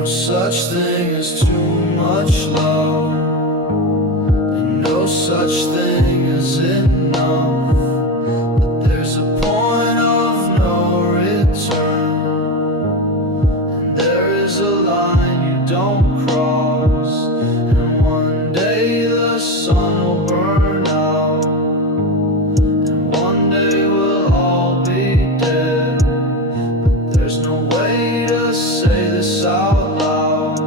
no such thing as too much love, and no such thing as enough. But there's a point of no return, and there is a line you don't cross. And one day the sun will burn out, and one day we'll all be dead. But there's no way to say this out loud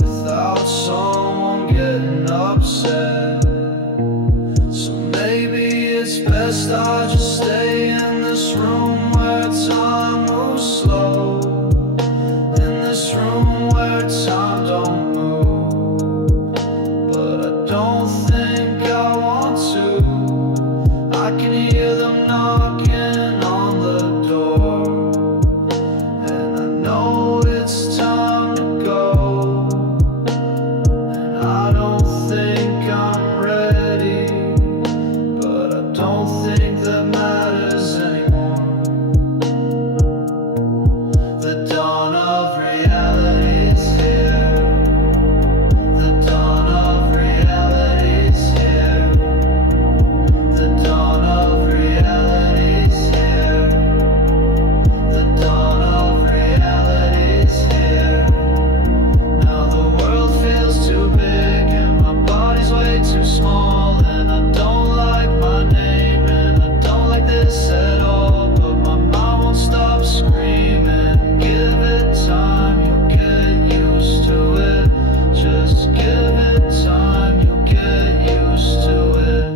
without someone getting upset. So maybe it's best I just stay in this room where time moves slow, in this room where time don't move. But I don't think I want to. I can hear them knocking on the door, and I know it's time to go. And I don't think I'm ready, but I don't think that matters anymore. The dawn of reality is here. The dawn of reality is here. The dawn of reality is here. The dawn of reality is here. Now the world feels too big and my body's way too small, and I don't like my name and I don't like this at all. But my mind won't stop screaming. Give it time, you'll get used to it. Just give it time, you'll get used to it.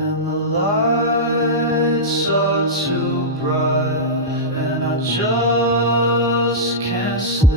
And the lights are too bright, and I just can't sleep.